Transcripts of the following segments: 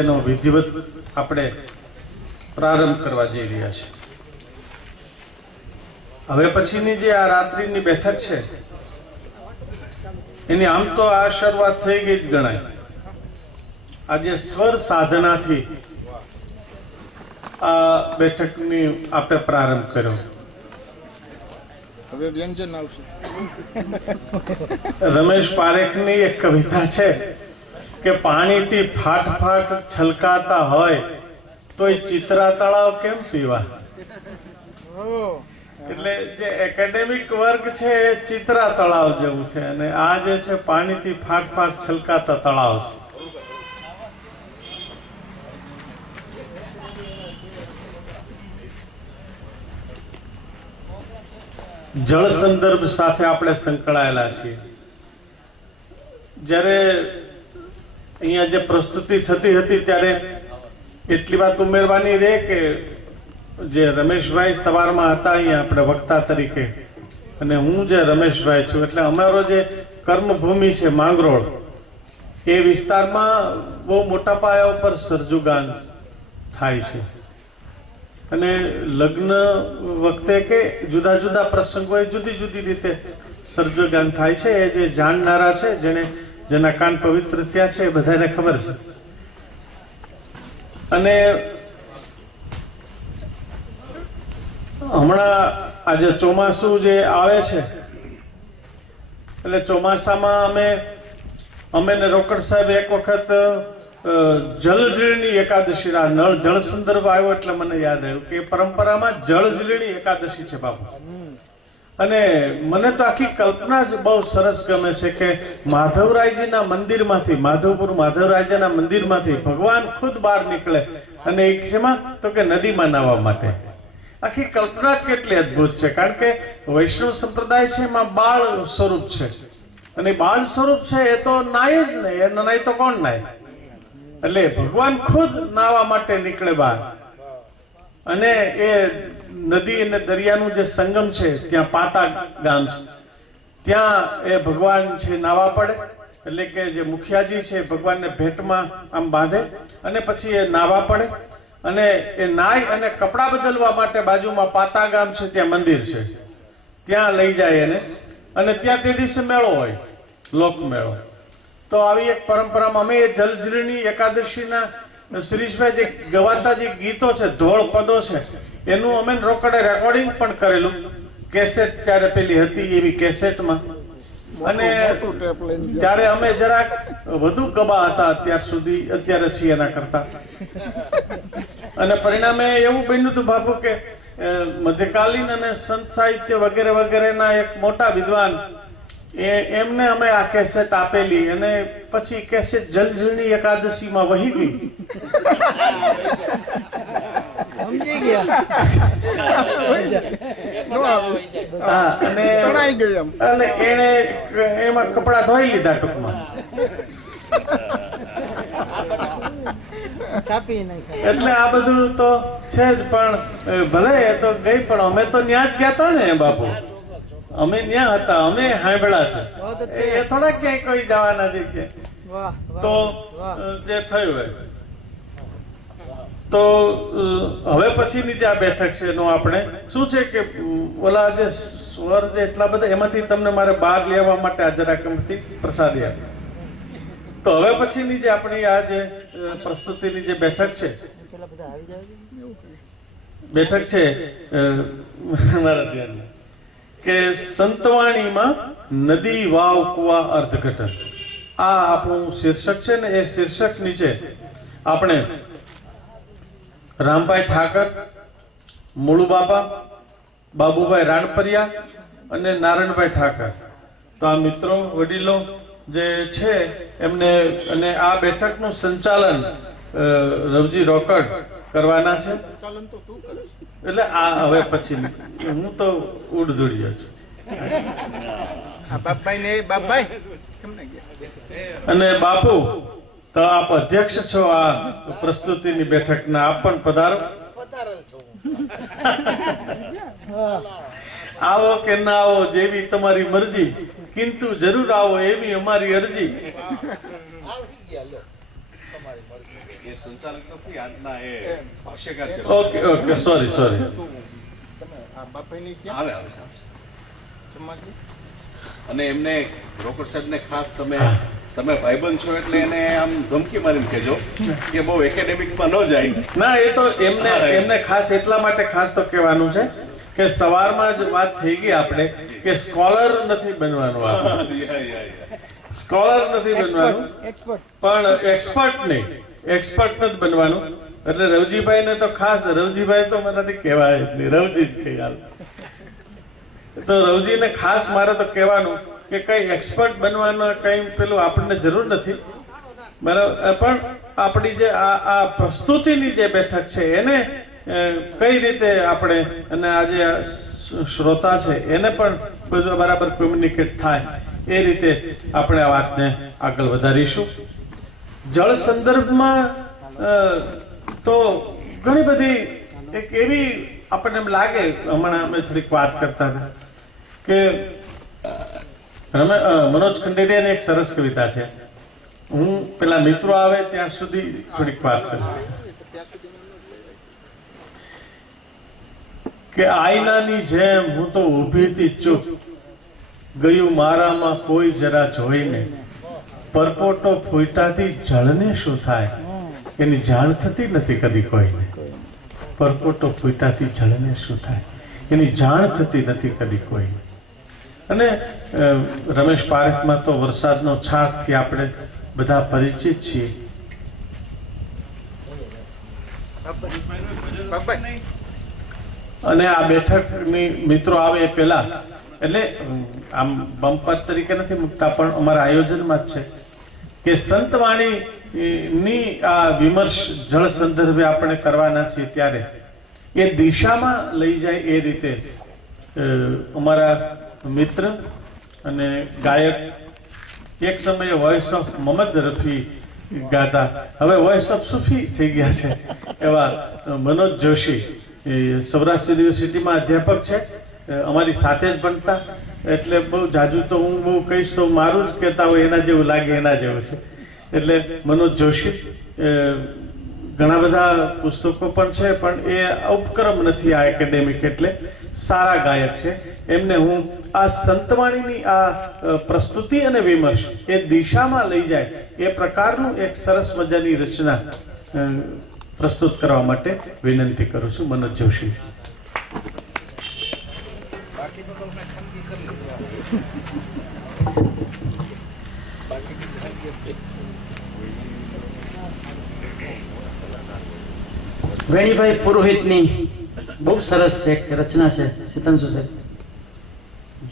એનો વિધિવત આપણે પ્રારંભ કરવા જઈ રહ્યા છીએ। હવે પછીની જે આ રાત્રિની બેઠક છે એની આમ તો આ શરૂઆત થઈ ગઈ જ ગણાય। આજે સ્વર સાધનાથી આ બેઠકની આપણે પ્રારંભ કર્યો। હવે વ્યંજન આવશે। રમેશ પારેખની એક કવિતા છે કે પાણીથી ફાટ ફાટ છલકાતા હોય તોય ચિત્રા તળાવ કેમ પીવા। એટલે જે એકેડેમિક વર્ક છે એ ચિત્રા તળાવ જેવું છે અને આ જે છે પાણીથી ફાટ ફાટ છલકાતા તળાવ છે। જળ સંદર્ભ સાથે આપણે સંકળાયેલા છીએ। જ્યારે અહીંયા જે પ્રસ્તુતિ થતી હતી ત્યારે એટલી વાત ઉમેરવાની રહે કે જે રમેશભાઈ સવારમાં હતા અહીંયા આપણે વક્તા તરીકે અને હું જે રમેશભાઈ છું એટલે અમારો જે કર્મભૂમિ છે માંગરોળ એ વિસ્તારમાં બહુ મોટા પાયા ઉપર સરજુગાન થાય છે અને લગ્ન વખતે કે જુદા જુદા પ્રસંગોએ જુદી જુદી રીતે સરજુગાન થાય છે। એ જે જાણનારા છે જેના કાન પવિત્ર થયા છે એ બધાને ખબર છે। અને હમણાં આજે ચોમાસું જે આવે છે એટલે ચોમાસામાં અમે ને રોકડ સાહેબ એક વખત જળઝીલણી એકાદશી નળ જળ સંદર્ભ આવ્યો એટલે મને યાદ આવ્યું કે પરંપરામાં જળઝીલણી એકાદશી છે બાપુ। અને મને તો આખી કલ્પના જ બહુ સરસ ગમે છે કે માધવરાયજીના મંદિરમાંથી માધવપુર માધવરાયજીના મંદિરમાંથી ભગવાન ખુદ બહાર નીકળે અને એક શેમાં તો કે નદીમાં નાહવા માટે। આખી કલ્પના કેટલી અદભુત છે કારણ કે વૈષ્ણવ સંપ્રદાય છે એમાં બાળ સ્વરૂપ છે અને બાળ સ્વરૂપ છે એ તો નાય જ નહીં, એ નાય તો કોણ નાય। એટલે ભગવાન ખુદ નાહવા માટે નીકળે બહાર અને એ નદી અને દરિયાનું જે સંગમ છે ત્યાં પાતા ગામ છે ત્યાં એ ભગવાન છે નાહવા પડે એટલે કે જે મુખિયાજી છે ભગવાનને ભેટમાં આમ બાંધે અને પછી એ નાહવા પડે અને એ નાય અને કપડાં બદલવા માટે બાજુમાં પાતા ગામ છે ત્યાં મંદિર છે ત્યાં લઈ જાય એને અને ત્યાં તે દિવસે મેળો હોય લોકમેળો। તો આવી એક પરંપરામાં અમે એ જળઝીલણી એકાદશીના શિરીષભાઈ જે ગવાતા જે ગીતો છે ધોળ પદો છે એનું અમે રોકડે રેકોર્ડિંગ પણ કરેલું કેસેટ ત્યારે પેલી હતી એવી કેસેટમાં અને ત્યારે અમે જરાક વધુ ગબા હતા અત્યારે છીએ એના કરતા અને પરિણામે એવું બન્યું હતું બાપુ કે મધ્યકાલીન અને સંત સાહિત્ય વગેરે વગેરેના એક મોટા વિદ્વાન એમને અમે આ કેસેટ આપેલી અને પછી કેસેટ જળઝીલણી એકાદશીમાં વહી ગઈ। હા અને એને એમાં કપડા ધોઈ લીધા ટૂંકમાં એટલે આ બધું તો છે જ પણ ભલે એ તો ગઈ પણ અમે તો ન્યા જ ગયા હતા ને બાપુ, અમે ન્યા હતા, અમે સાંભળ્યા છે એ થોડા ક્યાંય કોઈ જવાના છે તો જે થયું હોય તો હવે પછીની જે આ બેઠક છે એનો આપણે શું છે કે ઓલા જે સ્વર જે એટલા બધા એમાંથી તમને મારે બહાર લેવા માટે આ જરાકથી પ્રસાદી આપી। તો હવે પછીની જે આપણી આ જે પ્રસ્તુતિની જે બેઠક છે મારા ધ્યાનમાં કે સંતવાણીમાં નદી વાવ કુવા અર્થઘટન આ આપણું શીર્ષક છે ને એ શીર્ષક નીચે આપણે રામભાઈ ઠાકર, મુળુબાબા, બાબુભાઈ રાણપરિયા અને નારાયણભાઈ ઠાકર તો આ મિત્રો વડીલો જે છે એમને અને આ બેઠકનું સંચાલન રવજી રોકડ કરવાના છે એટલે આ હવે પછી હું તો ઉડધુડિયો છું અને બાપુ તો આપ અધ્યક્ષ છો આ પ્રસ્તુતિની બેઠકના, આપ પણ પધારો। આવો કે ના આવો જેવી તમારી મરજી, किंतु जरूर आओ एवी हमारी अर्जी। સંચાલક નથી આજના એ ભાષ્યકાર છે. ઓકે ઓકે સોરી આવે અને એમને રોકડ સાહેબને ખાસ તમે ભાઈબંધ છો એટલે એને આમ ધમકી મારીને કહેજો કે બહુ એકેડેમિકમાં ન જાય. ના એ તો એમને ખાસ એટલા માટે ખાસ તો કહેવાનું છે કે સવારમાં જ વાત થઈ ગઈ આપણે કે સ્કોલર નથી બનવાનું, સ્કોલર નથી બનવાનું પણ એક્સપર્ટ નથી બનવાનું. એટલે રવજીભાઈ ને તો ખાસ, રવજીભાઈ તો મારાથી કહેવાય જ નહીં, રવજી જ કહી હાલ. તો રવજીને ખાસ મારે તો કહેવાનું કે કઈ એક્સપર્ટ બનવાનો કઈ પેલું આપણને જરૂર નથી, બરાબર. પણ આપણી જે આ પ્રસ્તુતિની જે બેઠક છે એને કઈ રીતે આપણે, અને આજે શ્રોતા છે એને પણ બધું બરાબર કોમ્યુનિકેટ થાય એ રીતે આપણે આ વાતને આગળ વધારીશું. જળ સંદર્ભમાં તો ઘણી બધી એક એવી આપણને એમ લાગે, હમણાં અમે થોડીક વાત કરતા હતા કે મનોજ ખંડેરિયાની એક સરસ કવિતા છે, હું પેલા મિત્રો આવે ત્યાં સુધી થોડીક વાત કરું કે આઈનાની જેમ હું તો ઊભી હતી ચૂપ, ગયું મારામાં કોઈ જરા જોઈને, પરપોટો ફૂટાથી જળને શું થાય એની જાણ થતી નથી કદી કોઈને. પરપોટો ફૂટાથી જળને શું થાય એની જાણ થતી નથી કદી કોઈને. અને રમેશ પારેખમાં તો વરસાદનો છાંટથી આપણે બધા પરિચિત છીએ. અને આ બેઠકની મિત્રો આવે એ પહેલા, એટલે આમ બમ્પર તરીકે નથી મૂકતા પણ અમારા આયોજનમાં જ છે કે સંતવાણી ની આ વિમર્શ જળ સંદર્ભે આપણે કરવાના છીએ, ત્યારે એ દિશામાં લઈ જાય એ રીતે અમારા મિત્ર અને ગાયક, એક સમયે વોઇસ ઓફ મોહમ્મદ રફી ગાતા, હવે વોઇસ ઓફ સુફી થઈ ગયા છે, એવા મનોજ જોશી સૌરાષ્ટ્ર યુનિવર્સિટીમાં અધ્યાપક છે, અમારી સાથે જ ભણતા. એટલે બહુ જાજુ તો હું બહુ કહીશ તો મારું જ કહેતા હોય એના જેવું લાગે, એના જેવું છે. એટલે મનોજ જોશી ઘણા બધા પુસ્તકો પણ છે, પણ એ ઉપક્રમ નથી આ એકેડેમિક, એટલે સારા ગાયક છે. એમને હું આ સંતવાણીની આ પ્રસ્તુતિ અને વિમર્શ એ દિશામાં લઈ જાય એ પ્રકારનું એક સરસ મજાની રચના પ્રસ્તુત કરવા માટે વિનંતી કરું છું. મનોજ જોશી. વેણીભાઈ પુરોહિતની બહુ સરસ એક રચના છે, સિતંસુ સાહેબ.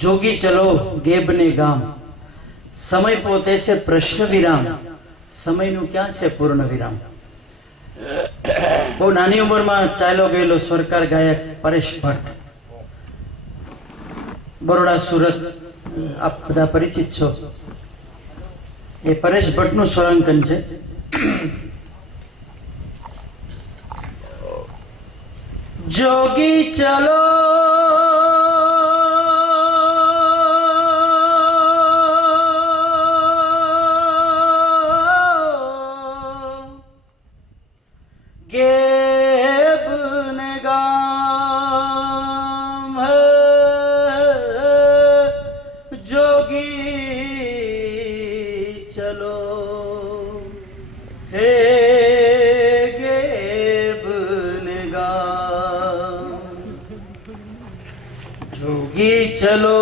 જોગી ચલો ગેબને ગામ, સમય પોતે છે પ્રશ્ન વિરામ, સમયનું ક્યાં છે પૂર્ણ વિરામ. બહુ નાની ઉંમરમાં ચાલ્યો ગયેલો સ્વરકાર ગાયક પરેશ ભટ્ટ, બરોડા સુરત આપ બધા પરિચિત છો. એ પરેશ ભટ્ટનું સ્વરાંકન છે. જોગી ચલો गेबने गाम जोगी चलो हे गेबने गाम, जोगी चलो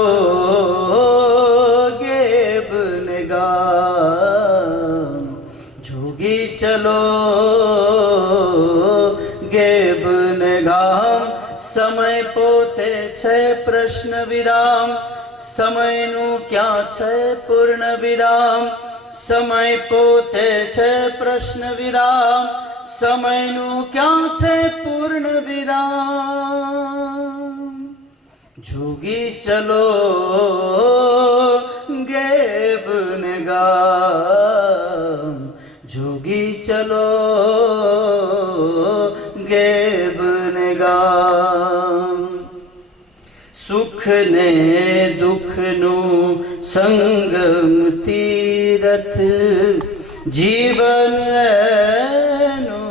गेबने गाम, जोगी चलो गेबने गाम. સમય પોતે છે પ્રશ્ન વિરામ, સમયનું ક્યાં છે પૂર્ણ વિરામ. સમય પોતે છે પ્રશ્ન વિરામ, સમયનું ક્યાં છે પૂર્ણ વિરામ. જોગી ચલો गेबने गाम, जोगी चलो गेबने गाम. सुख ने दुख નું સંગમ તીરથ, જીવન એનું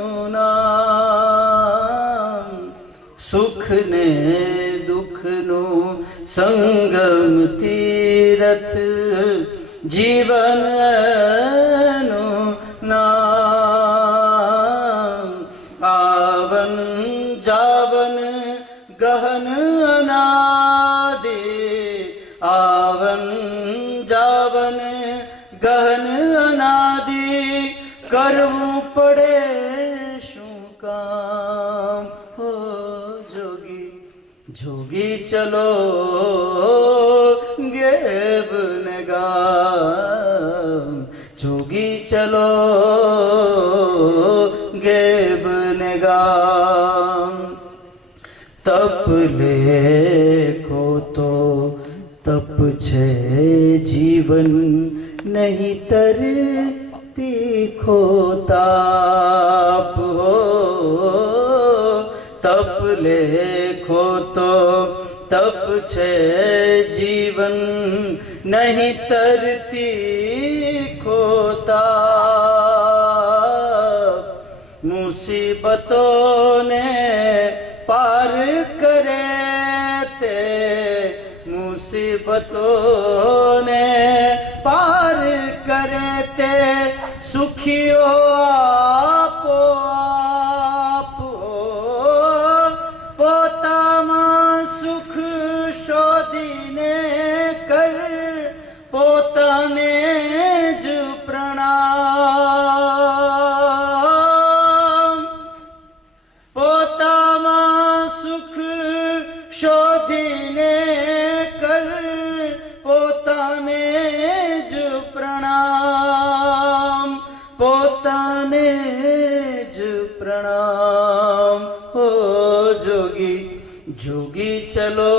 સુખ ને દુઃખનું સંગમ તીરથ જીવનનું નામ આવન જાવન ગહન અનાદિ આવન જાવન ગહન અનાદિ કરવું પડે શું કામ હો જોગી જોગી ચલો ગેબ ને ગામ જોગી ચલો ગેબ ને ગામ તપ લેખો તો તપ છે જીવન નહીં તીખો તાપ હો તપ લેખો તો તપ છે જીવન નહીં તીખો તાપ મુસીબતોને પાર કરે તે મુસીબતોને પાર કરે તે સુખીઓ આપો આપો પોતામાં સુખ શોધીને કર પોતાને જ પ્રણામ પોતામાં સુખ શોધીને કર પોતાને જ પ્રણામ પોતાને જ પ્રણામ હો જોગી જોગી ચલો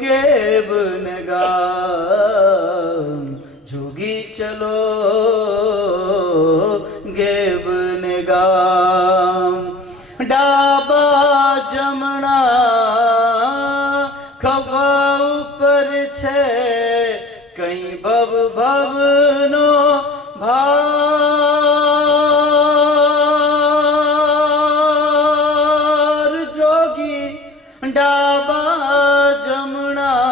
ગેબ ને ગામ જોગી ચલો ગેબ ને ગામ ડાબા જમણા ખભા ઉપર છે કઈ ભવ ભવનો ભાર જોગી ડાબા જમણા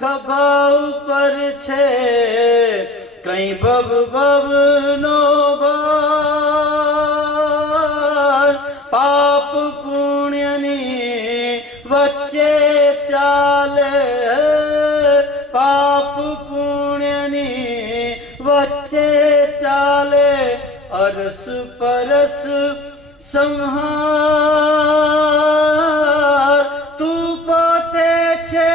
ખભા ઉપર છે કઈ ભવ ભવનો ભાર પાપ પુણ્યની વચ્ચે ચાલે પાપ પુણ્યની વચ્ચે ચાલે અરસ પરસ સંહાર તું પોતે છે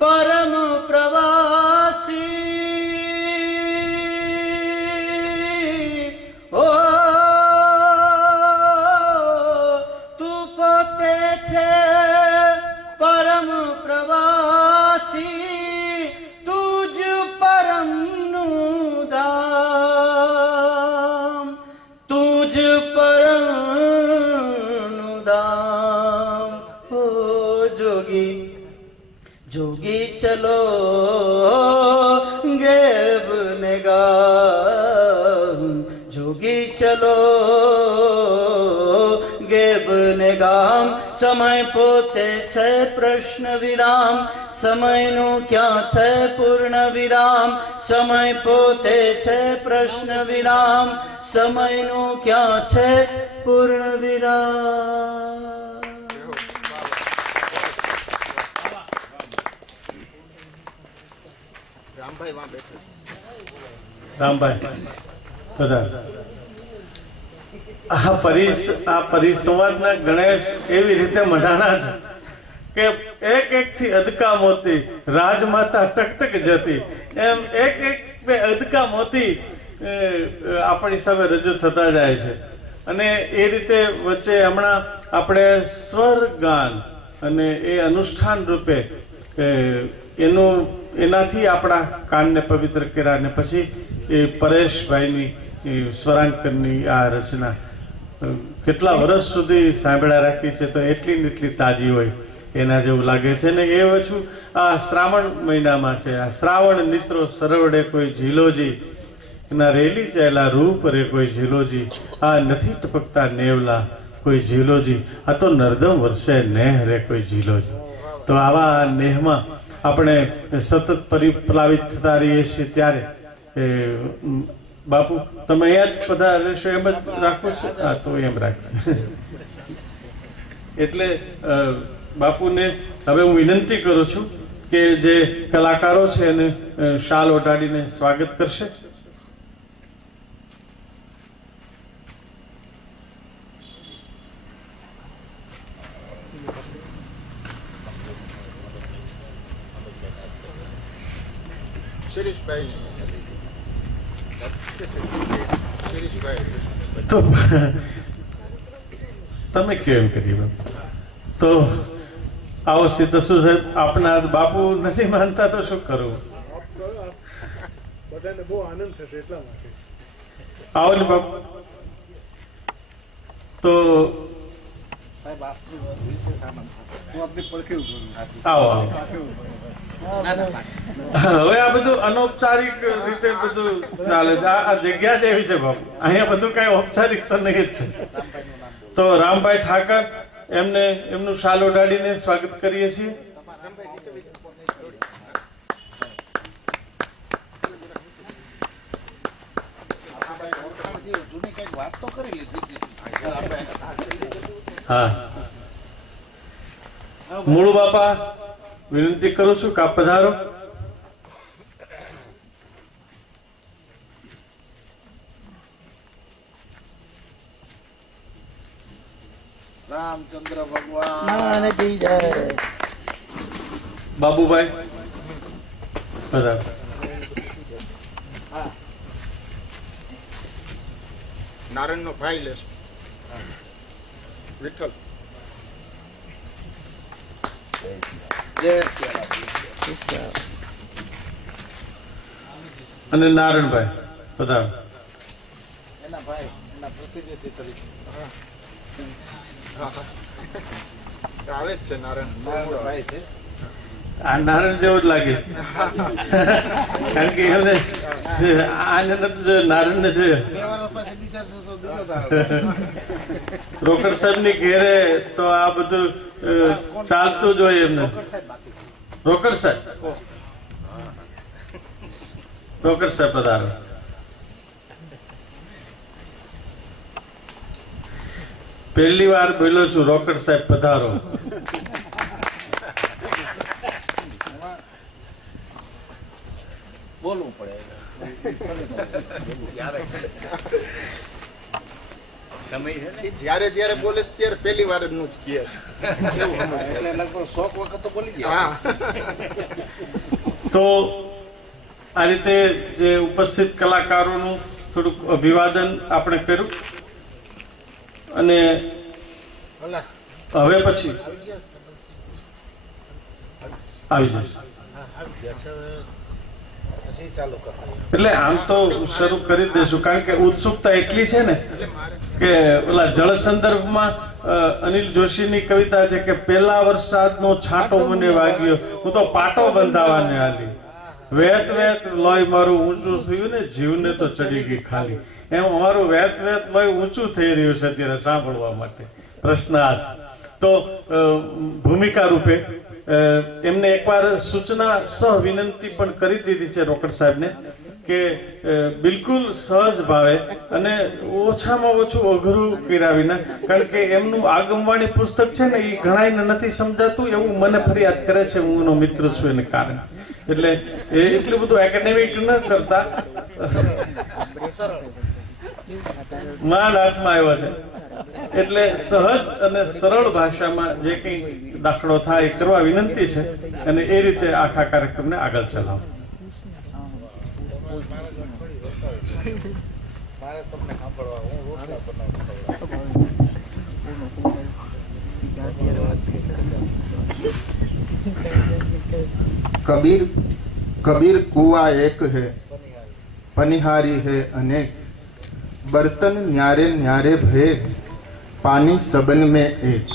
પરમ પ્રવાસી ઓ તું પોતે છે પરમ પ્રવાસી તુજ પરમનું ધામ તુજ પરમનું ધામ હો જોગી જોગી ચલો ગેબ ને ગામ જોગી ચલો ગેબ ને ગામ સમય પોતે છે પ્રશ્ન વિરામ સમયનું ક્યાં છે પૂર્ણ વિરામ સમય પોતે છે પ્રશ્ન વિરામ સમયનું ક્યાં છે પૂર્ણ વિરામ રામભાઈ બધા આ પરિસંવાદના ગણેશ એવી રીતે મઢાણા છે કે એક થી અદકા મોતી રાજમાતા ટકટક જતી એમ એક બે અદકા મોતી આપણી સામે રજૂ થતા જાય છે અને એ રીતે વચ્ચે હમણાં આપણે સ્વર ગાન અને એ અનુષ્ઠાન રૂપે એનાથી આપણા કાનને પવિત્ર કર્યા અને પછી એ પરેશભાઈની સ્વરાંકનની આ રચના કેટલા વર્ષ સુધી સાંભળ્યા રાખી છે તો એટલી ને એટલી તાજી હોય એના જેવું લાગે છે ને એ પાછું આ શ્રાવણ મહિનામાં છે આ શ્રાવણ નિત્રો સરવડે કોઈ ઝીલોજી ના રેલી ચાલ્યા રૂપ રે કોઈ ઝીલોજી, આ નથી ટપકતા નેવલા કોઈ ઝીલોજી, આ તો નર્દમ વર્ષે નેહ રે કોઈ ઝીલોજી. તો આવા નેહમાં આપણે સતત પરિપ્લાવિત થતા રહીએ છીએ. ત્યારે બાપુ તમે અહીંયા જ બધા રહેશો એમ જ રાખો છો? હા, તો એમ રાખજો. એટલે બાપુને હવે હું વિનંતી કરું છું કે જે કલાકારો છે એને શાલ ઓઢાડીને સ્વાગત કરશે. તો તમે કેમ કરી બાપુ? તો આવો સીતસુ સાહેબ, આપના બાપુ નથી માનતા તો શું કરવું? બધાને બહુ આનંદ થશે એટલા માટે. આવો ને બાપુ. તો આવો આવો. હવે આ બધું અનૌપચારિક રીતે બધું ચાલે છે. આ જગ્યા જ એવી છે બાપુ, અહીંયા બધું કઈ ઔપચારિક તો નહીં જ છે. તો રામભાઈ ઠાકર એમને એમનું શાલ ઓઢાડીને સ્વાગત કરીએ છીએ. હા, મૂળ બાપા વિનંતી કરું છું કે આપ પધારો. રામચંદ્ર ભગવાન કી જય. બાબુભાઈ પધારો. નારાયણ નો ભાઈ લેશો. વિઠ્ઠલ અને નારાયણભાઈ પધારો. એના ભાઈ, એના પ્રતિનિધિ તરીકે આવે જ છે. નારાયણ ભાઈ છે. આ નારાયણ જેવો જ લાગે છે, કારણ કે એમને આને નથી જોયો, નારાયણને જોયો. રોકડ સાહેબ ની ઘેરે તો આ બધું ચાલતું જ હોય એમને. રોકડ સાહેબ, રોકડ સાહેબ પધારો. પહેલી વાર બોલ્યો છું, રોકડ સાહેબ પધારો. બોલવું પડે. જયારે જયારે બોલે ત્યારે પહેલી વાર નું જ કહે. એટલે લગભગ 100 વખત તો બોલી ગયા. તો આ રીતે જે ઉપસ્થિત કલાકારોનું થોડુંક અભિવાદન આપણે કર્યું અને હવે પછી આવી જશે. એટલે આમ તો શરૂ કરી દઈશું, કારણ કે ઉત્સુકતા એટલી છે ને કે ઓલા જળ સંદર્ભમાં અનિલ જોશીની કવિતા છે કે પેલા વરસાદનો છાંટો મને વાગ્યો, હું તો પાટો બંધાવાને આલી, વેત વેત લોહી મારું ઊંચું થયું ને જીવને તો ચડી ગઈ ખાલી. એમ અમારું વેત વેત લોહી ઊંચું થઈ રહ્યું છે અત્યારે સાંભળવા માટે. પ્રશ્ન આ છે. તો ભૂમિકા રૂપે એમને એકવાર સૂચના સહ વિનંતી પણ કરી દીધી છે રોકડ સાહેબને કે બિલકુલ સહજ ભાવે અને ઓછામાં ઓછું અઘરું કર્યા વિના, કારણ કે એમનું આગમવાણી પુસ્તક છે ને એ ઘણાયને નથી સમજાતું એવું મને ફરિયાદ કરે છે. હું એનો મિત્ર છું એને કારણે. એટલે એ એટલું બધું એકેડેમિક ન કરતા માંડ હાથમાં આવ્યા છે. એટલે સહજ અને સરળ ભાષામાં જે કંઈ દાખલો થાય એ કરવા વિનંતી છે અને એ રીતે આખા કાર્યક્રમને આગળ ચલાવો. कबीर कबीर कुआ एक है, पनिहारी है अनेक, बर्तन न्यारे न्यारे भये, पानी सबन में एक.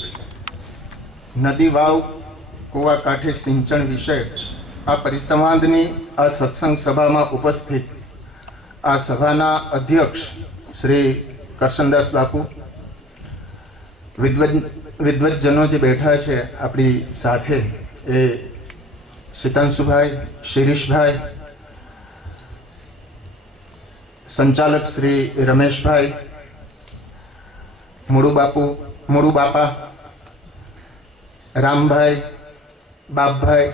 नदी वाव કુવા કાંઠે સિંચણ વિષય આ પરિસંવાદની આ સત્સંગ સભામાં ઉપસ્થિત આ સભાના અધ્યક્ષ શ્રી કરશનદાસ બાપુ, વિદ્વજનો જે બેઠા છે આપણી સાથે, એ શીતાંશુભાઈ, શિરીષભાઈ, સંચાલક શ્રી રમેશભાઈ, મુડુ બાપા, રામભાઈ, બાપભાઈ,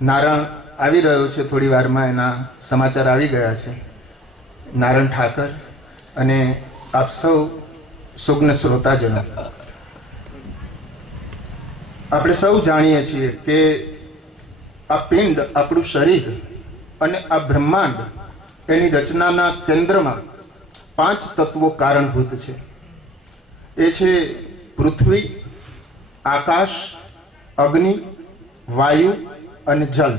નારણ આવી રહ્યો છે, થોડી વારમાં એના સમાચાર આવી ગયા છે, નારણ ઠાકર અને આપ સૌ સુગ્ન શ્રોતાજનો, આપણે સૌ જાણીએ છીએ કે આ પિંડ, આપણું શરીર અને આ બ્રહ્માંડ, એની રચનાના કેન્દ્રમાં 5 તત્વો કારણભૂત છે. એ છે પૃથ્વી, આકાશ, અગ્નિ, વાયુ અને જલ.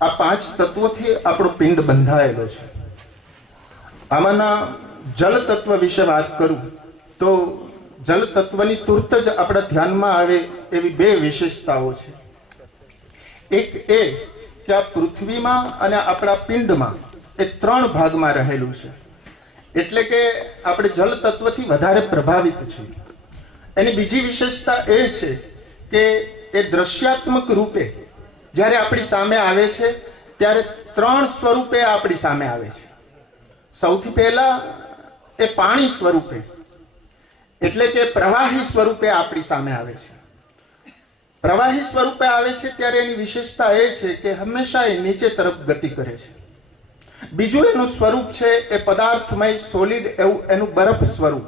આ 5 તત્વોથી આપણો પિંડ બંધાયેલો છે. આમાંના જલ તત્વ વિશે વાત કરું તો જલ તત્વની તુરત જ આપણા ધ્યાનમાં આવે એવી 2 વિશેષતાઓ છે. એક એ કે આ પૃથ્વીમાં અને આપણા પિંડમાં એ 3 ભાગમાં રહેલું છે, એટલે કે આપણે જલ તત્વથી વધારે પ્રભાવિત છીએ. એની બીજી વિશેષતા એ છે કે એ દ્રશ્યાત્મક રૂપે જ્યારે આપણી સામે આવે છે ત્યારે 3 સ્વરૂપે આપણી સામે આવે છે. સૌથી પહેલા એ પાણી સ્વરૂપે, એટલે કે પ્રવાહી સ્વરૂપે આપણી સામે આવે છે. પ્રવાહી સ્વરૂપે આવે છે ત્યારે એની વિશેષતા એ છે કે હંમેશા એ નીચે તરફ ગતિ કરે છે. બીજું એનું સ્વરૂપ છે એ પદાર્થમય, સોલિડ, એવું એનું બરફ સ્વરૂપ,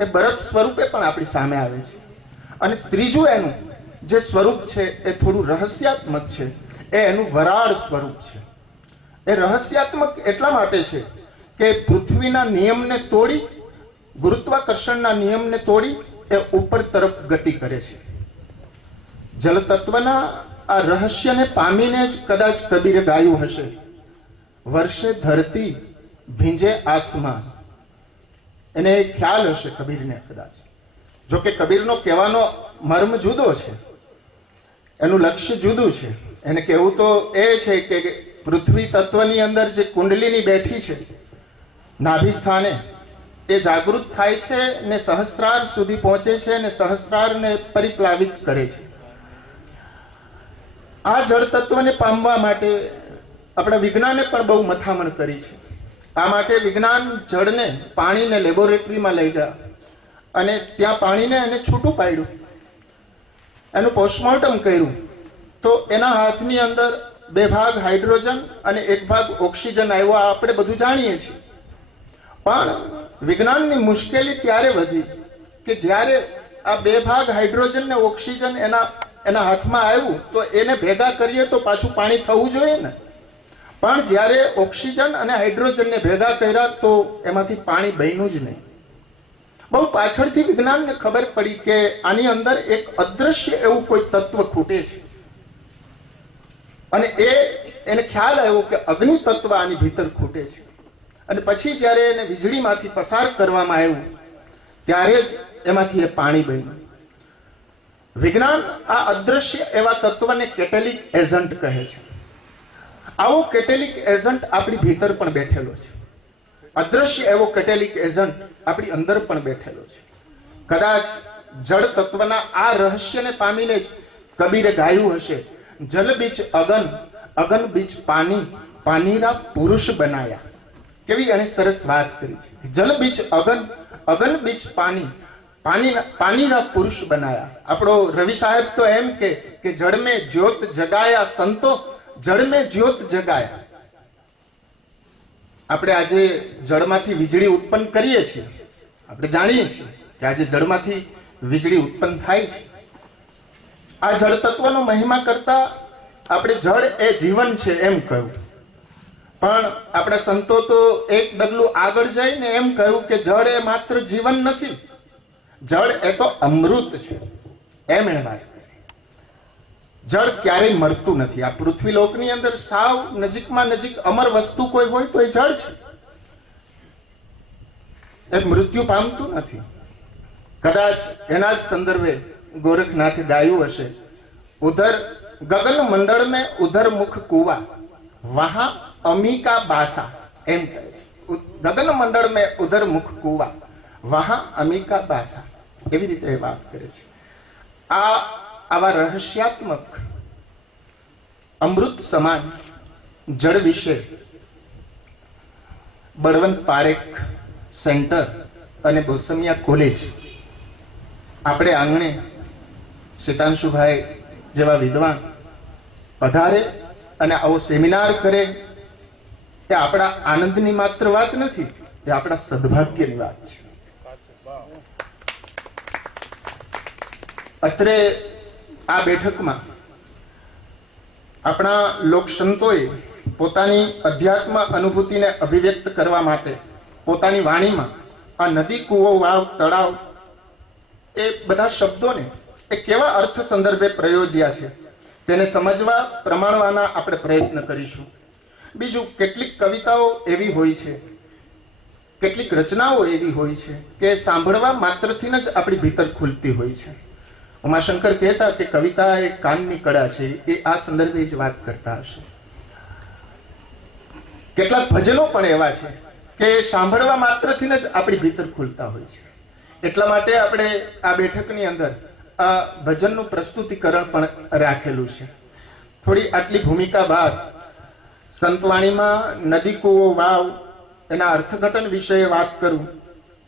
એ બરફ સ્વરૂપે પણ આપણી સામે આવે છે. અને ત્રીજું એનું જે સ્વરૂપ છે એ થોડું રહસ્યાત્મક છે, એ એનું વરાળ સ્વરૂપ છે. એ રહસ્યાત્મક એટલા માટે છે કે પૃથ્વીના નિયમને તોડી, ગુરુત્વાકર્ષણના નિયમને તોડી એ ઉપર તરફ ગતિ કરે છે. જલ તત્વના આ રહસ્યને પામીને જ કદાચ કબીરે ગાયું હશે, વર્ષે ધરતી ભીંજે આસમાન. એને ખ્યાલ હશે કબીરને કદાચ. જો કે કબીરનો કહેવાનો મર્મ જુદો છે, એનું લક્ષ્ય જુદું છે. એને કહેવું તો એ છે કે પૃથ્વી તત્વની અંદર જે કુંડલીની બેઠી છે નાભી સ્થાને, એ જાગૃત થાય છે ને સહસ્ત્રાર સુધી પહોંચે છે ને સહસ્ત્રારને પરિપ્લાવિત કરે છે. આ જળ તત્વને પામવા માટે આપણા વિજ્ઞાને પણ બહુ મથામણ કરી છે. આ માટે વિજ્ઞાન જળને, પાણીને લેબોરેટરીમાં લઈ ગયા અને ત્યાં પાણીને એને છૂટું પાડ્યું, એનું પોસ્ટમોર્ટમ કર્યું. તો એના હાથની અંદર 2 ભાગ હાઇડ્રોજન અને 1 ભાગ ઓક્સિજન આવ્યો. આ આપણે બધું જાણીએ છીએ. પણ વિજ્ઞાનની મુશ્કેલી ત્યારે વધી કે જ્યારે આ 2 ભાગ હાઇડ્રોજન ને ઓક્સિજન એના હાથમાં આવ્યું તો એને ભેગા કરીએ તો પાછું પાણી થવું જોઈએ ને. પણ જ્યારે ઓક્સિજન અને હાઇડ્રોજનને ભેગા કર્યા તો એમાંથી પાણી બન્યું જ નહીં. બહુ પાછળથી વિજ્ઞાનને ખબર પડી કે આની અંદર એક અદૃશ્ય એવું કોઈ તત્વ ખૂટે છે. અને એને ખ્યાલ આવ્યો કે અગ્નિ તત્વ આની ભીતર ખૂટે છે. અને પછી જ્યારે એને વીજળીમાંથી પસાર કરવામાં આવ્યું ત્યારે જ એમાંથી એ પાણી બન્યું. વિજ્ઞાન આ અદૃશ્ય એવા તત્વને કેટેલિક એજન્ટ કહે છે. આવો કેટેલિક એજન્ટ આપણી ભીતર પણ બેઠેલો છે. અદૃશ્ય એવો કેટેલિક એજન્ટ આપણી અંદર પણ બેઠેલો છે. કદાચ જળ તત્વના આ રહસ્યને પામીને જ કબીરે ગાયું હશે, જલ બીચ અગન, અગન બીચ પાણી, પાણીના પુરુષ બનાયા. કેવી એને સરસ વાત કરી છે. જલ બીચ અગન, અગન બીચ પાણી, પાણીના પુરુષ બનાયા. આપણો રવિ સાહેબ તો એમ કે જળ મેં જ્યોત જગાયા સંતો, જળ મેં જ્યોત જગાયા. આપણે આજે જળમાંથી વીજળી ઉત્પન્ન કરીએ છીએ. આપણે જાણીએ છીએ કે આજે જળમાંથી વીજળી ઉત્પન્ન થાય છે. આ જળ તત્વનો મહિમા કરતા આપણે જળ એ જીવન છે એમ કહ્યું. પણ આપણા સંતો તો એક ડગલું આગળ જઈને એમ કહ્યું કે જળ એ માત્ર જીવન નથી, જળ એ તો અમૃત છે, એમ એને વાત કરી. જળ ક્યારેય મરતું નથી. આ પૃથ્વી લોકની અંદર સાવ નજીકમાં નજીક અમર વસ્તુ કોઈ હોય તો એ જળ છે. એ મૃત્યુ પામતું નથી. કદાચ એના જ સંદર્ભે ગોરખનાથે ગાયું હશે, ઉધર ગગન મંડળ મેં ઉધર મુખ કુવા, વહા અમિકા બાસા એમ કહે છે. ગગન મંડળ મેં ઉધર મુખ કુવા વહા અમિકા બાસા એવી રીતે એ વાત કરે છે. આવા રહસ્યાત્મક અમૃત સમાન જળ વિશે બળવંત પારેખ સેન્ટર અને ગોસમિયા કોલેજ આપણે આંગણે સિતાંશુભાઈ જેવા વિદ્વાન પધારે અને આવો સેમિનાર કરે એ આપણા આનંદની માત્ર વાત નથી, એ આપણા સદભાગ્યની વાત છે. અત્રે આ બેઠકમાં આપણા લોક સંતોએ પોતાની અધ્યાત્મ અનુભૂતિને અભિવ્યક્ત કરવા માટે પોતાની વાણીમાં આ નદી, કૂવો, વાવ, તળાવ એ બધા શબ્દોને એ કેવા અર્થ સંદર્ભે પ્રયોજ્યા છે તેને સમજવા, પ્રમાણવાના આપણે પ્રયત્ન કરીશું. બીજું, કેટલીક કવિતાઓ એવી હોય છે, કેટલીક રચનાઓ એવી હોય છે કે સાંભળવા માત્રથી જ આપણી ભીતર ખુલતી હોય છે. ઉમાશંકર કહેતા કે કવિતા એ કાનની કળા છે, એ આ સંદર્ભે જ વાત કરતા હશે. કેટલાક ભજનો પણ એવા છે કે સાંભળવા માત્રથી જ આપણી ભીતર ખુલતા હોય છે. એટલા માટે આપણે આ બેઠકની અંદર આ ભજનનું પ્રસ્તુતિકરણ પણ રાખેલું છે. થોડી આટલી ભૂમિકા બાદ સંતવાણીમાં નદી, કૂવો, વાવ એના અર્થઘટન વિશે વાત કરું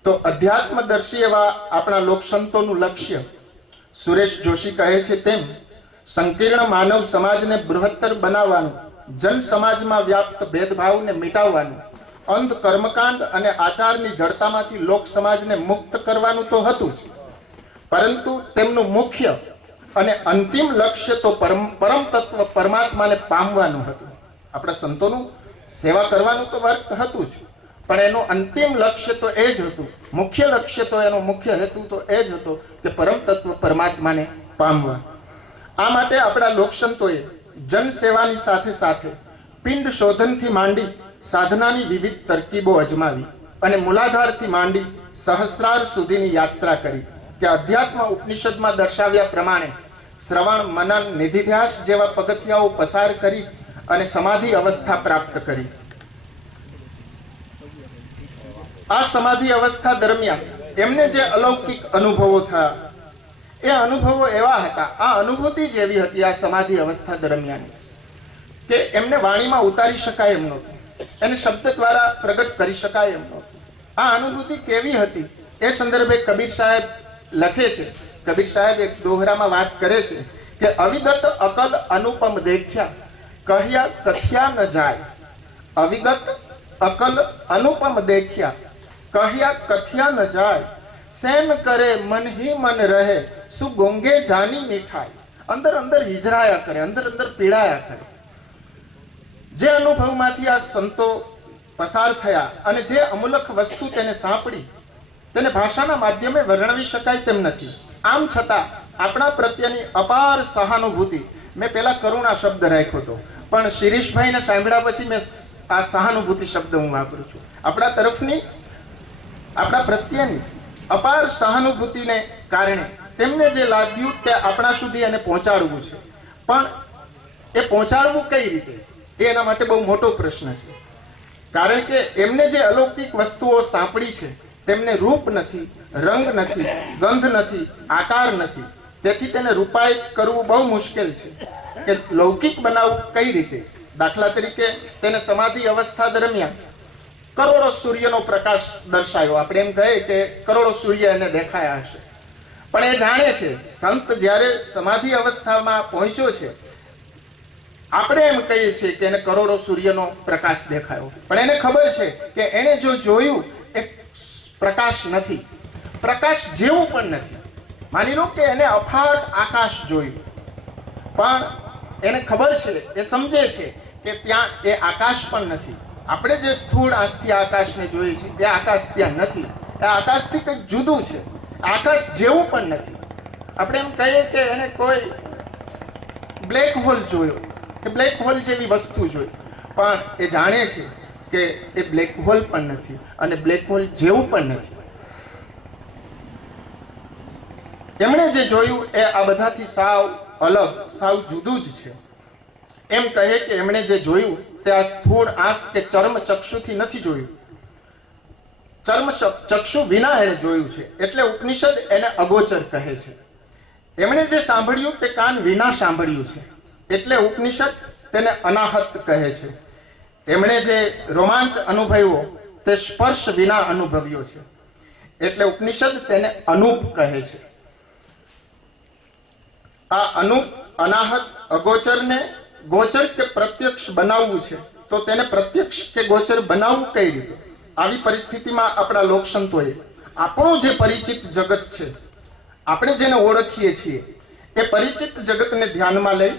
તો અધ્યાત્મદર્શી એવા આપણા લોકસંતોનું લક્ષ્ય સુરેશ જોશી કહે છે તેમ સંકીર્ણ માનવ સમાજને બૃહત્તર બનાવવાનું, જન સમાજમાં વ્યાપ્ત ભેદભાવને મિટાવવાનું, અંધ કર્મકાંડ અને આચારની જડતામાંથી લોક સમાજને મુક્ત કરવાનું તો હતું જ, પરંતુ તેમનું મુખ્ય અને અંતિમ લક્ષ્ય તો પરમ તત્વ પરમાત્માને પામવાનું હતું. આપણા સંતોનું સેવા કરવાનું તો વર્ક હતું જ, પણ એનું અંતિમ લક્ષ્ય તો એ જ હતું, મુખ્ય લક્ષ્ય તો એનો મુખ્ય હેતુ તો એ જ હતો કે પરમ તત્વ પરમાત્માને પામવા. આ માટે આપણા લોકસંતોએ જન સેવાની સાથે સાથે પિંડ શોધનથી માંડી સાધનાની વિવિધ તરકીબો અજમાવી અને મૂલાધારથી માંડી સહસ્રાર સુધીની યાત્રા કરી કે અધ્યાત્મ ઉપનિષદમાં દર્શાવ્યા પ્રમાણે શ્રવણ, મનન, નિધિધ્યાસ જેવા પગથિયાઓ પસાર કરી અને સમાધિ અવસ્થા પ્રાપ્ત કરી. આ સમાધિ અવસ્થા દરમિયાન એમને જે અલૌકિક અનુભવો થયા એ અનુભવો એવા હતા, આ અનુભૂતિ જ એવી હતી આ સમાધિ અવસ્થા દરમિયાન કે એમને વાણીમાં ઉતારી શકાય એમ નહોતું, એને શબ્દ દ્વારા પ્રગટ કરી શકાય એમ નહોતું. આ અનુભૂતિ કેવી હતી એ સંદર્ભે કબીર સાહેબ લખે છે. કબીર સાહેબ એક દોહરામાં વાત કરે છે કે અવિગત અકલ અનુપમ દેખ્યા કહ્યા કથ્યા ન જાય. અવિગત અકલ અનુપમ દેખ્યા કહ્યા કથ્યા ન જાય. સેન કરે મન હી મન રહે સુ ગોંગે જાની મીઠાઈ. અંદર અંદર હિજરાયા કરે, અંદર અંદર પીડાયા કરે. જે અનુભવમાંથી આ સંતો પસાર થયા અને જે અમૂલક વસ્તુ તેને સાંપડી તેને ભાષાના માધ્યમે વર્ણવી શકાય તેમ નથી. આમ છતાં આપણા પ્રત્યેની અપાર સહાનુભૂતિ, મેં પેલા કરુણા શબ્દ રાખ્યો હતો પણ શિરીષભાઈને સાંભળ્યા પછી મેં આ સહાનુભૂતિ શબ્દ હું વાપરું છું. આપણા તરફની, આપણા પ્રત્યેની અપાર સહાનુભૂતિને કારણે તેમને જે લાગ્યું તે આપણા સુધી એને પહોંચાડવું છે. પણ એ પહોંચાડવું કઈ રીતે એ એના માટે બહુ મોટો પ્રશ્ન છે. કારણ કે એમને જે અલૌકિક વસ્તુઓ સાંપડી છે તેમને રૂપ નથી, રંગ નથી, ગંધ નથી, આકાર નથી. તેથી તેને રૂપાયિત કરવું બહુ મુશ્કેલ છે કે લૌકિક બનાવવું કઈ રીતે. દાખલા તરીકે તેને સમાધિ અવસ્થા દરમિયાન કરોડો સૂર્યનો પ્રકાશ દર્શાયો. આપણે એમ કહીએ કે કરોડો સૂર્ય એને દેખાયા હશે, પણ એ જાણે છે સંત જ્યારે સમાધિ અવસ્થામાં પહોંચ્યો છે, આપણે એમ કહીએ છીએ કે એને કરોડો સૂર્યનો પ્રકાશ દેખાયો, પણ એને ખબર છે કે એને જો જોયું એ પ્રકાશ નથી, પ્રકાશ જેવું પણ નથી. માની લો કે એને અફાટ આકાશ જોયું, પણ એને ખબર છે, એ સમજે છે કે ત્યાં એ આકાશ પણ નથી. આપણે જે સ્થૂળ આંખથી આકાશને જોઈએ છીએ એ આકાશ ત્યાં નથી, એ આકાશથી કંઈક જુદું છે, આકાશ જેવું પણ નથી. આપણે એમ કહીએ કે એને કોઈ બ્લેક હોલ જોયો કે બ્લેક હોલ જેવી વસ્તુ જોઈ, પણ એ જાણે છે કે એ બ્લેક હોલ પણ નથી અને બ્લેક હોલ જેવું પણ નથી. એમણે જે જોયું એ આ બધાથી સાવ અલગ, સાવ જુદું જ છે. એમ કહે કે એમણે જે જોયું તે આ સ્થૂળ આંખ કે ચર્મ ચક્ષુથી નથી જોયું, ચર્મ ચક્ષુ વિના એને જોયું છે, એટલે ઉપનિષદ એને અગોચર કહે છે. એમણે જે સાંભળ્યું તે કાન વિના સાંભળ્યું છે, એટલે ઉપનિષદ તેને અનાહત કહે છે. એમણે જે રોમાંચ અનુભવ્યો તે સ્પર્શ વિના અનુભવ્યો છે, એટલે ઉપનિષદ તેને અનુપ કહે છે. આ અનુપ, અનાહત, અગોચરને ગોચર કે પ્રત્યક્ષ બનાવવું છે, તો તેને પ્રત્યક્ષ કે ગોચર બનાવવું કઈ રીતે? આવી પરિસ્થિતિમાં આપણા લોકસંતોએ આપણું જે પરિચિત જગત છે, આપણે જેને ઓળખીએ છીએ, એ પરિચિત જગતને ધ્યાનમાં લઈ